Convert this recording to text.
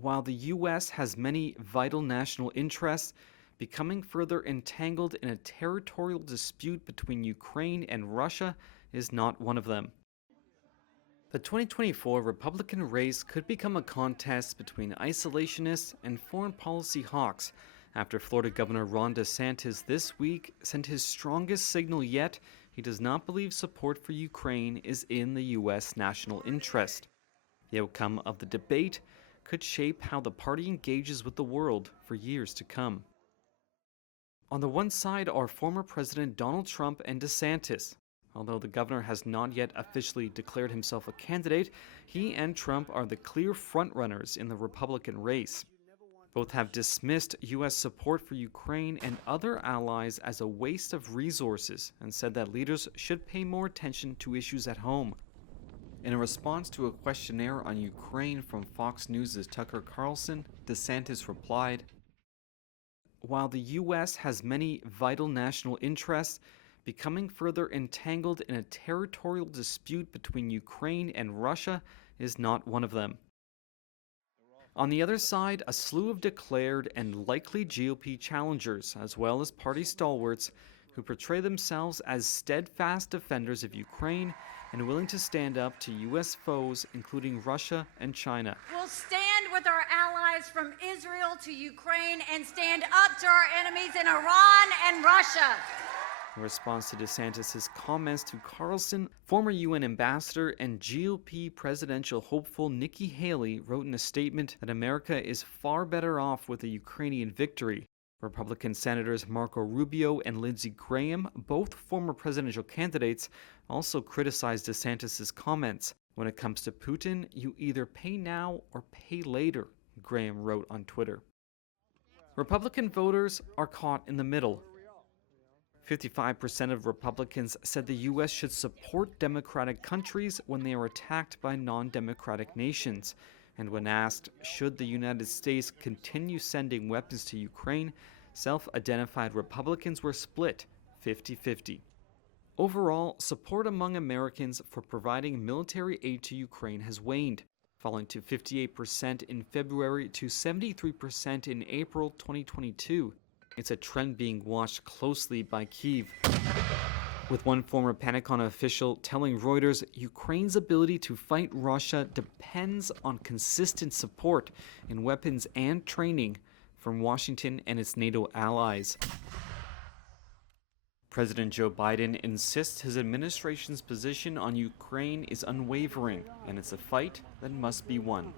While the U.S. has many vital national interests, becoming further entangled in a territorial dispute between Ukraine and Russia is not one of them. The 2024 Republican race could become a contest between isolationists and foreign policy hawks after Florida Governor Ron DeSantis this week sent his strongest signal yet. He does not believe support for Ukraine is in the U.S. national interest. The outcome of the debate could shape how the party engages with the world for years to come. On the one side are former President Donald Trump and DeSantis. Although the governor has not yet officially declared himself a candidate, he and Trump are the clear frontrunners in the Republican race. Both have dismissed U.S. support for Ukraine and other allies as a waste of resources and said that leaders should pay more attention to issues at home. In a response to a questionnaire on Ukraine from Fox News' Tucker Carlson, DeSantis replied, "While the U.S. has many vital national interests, becoming further entangled in a territorial dispute between Ukraine and Russia is not one of them." On the other side, a slew of declared and likely GOP challengers, as well as party stalwarts, who portray themselves as steadfast defenders of Ukraine and willing to stand up to U.S. foes, including Russia and China. We'll stand with our allies from Israel to Ukraine and stand up to our enemies in Iran and Russia. In response to DeSantis' comments to Carlson, former UN ambassador and GOP presidential hopeful Nikki Haley wrote in a statement that America is far better off with a Ukrainian victory. Republican Senators Marco Rubio and Lindsey Graham, both former presidential candidates, also criticized DeSantis' comments. "When it comes to Putin, you either pay now or pay later," Graham wrote on Twitter. Republican voters are caught in the middle. 55% of Republicans said the U.S. should support democratic countries when they are attacked by non-democratic nations. And when asked, should the United States continue sending weapons to Ukraine, self-identified Republicans were split 50-50. Overall, support among Americans for providing military aid to Ukraine has waned, falling to 58% in February to 73% in April 2022. It's a trend being watched closely by Kyiv, with one former Pentagon official telling Reuters Ukraine's ability to fight Russia depends on consistent support in weapons and training from Washington and its NATO allies. President Joe Biden insists his administration's position on Ukraine is unwavering, and it's a fight that must be won.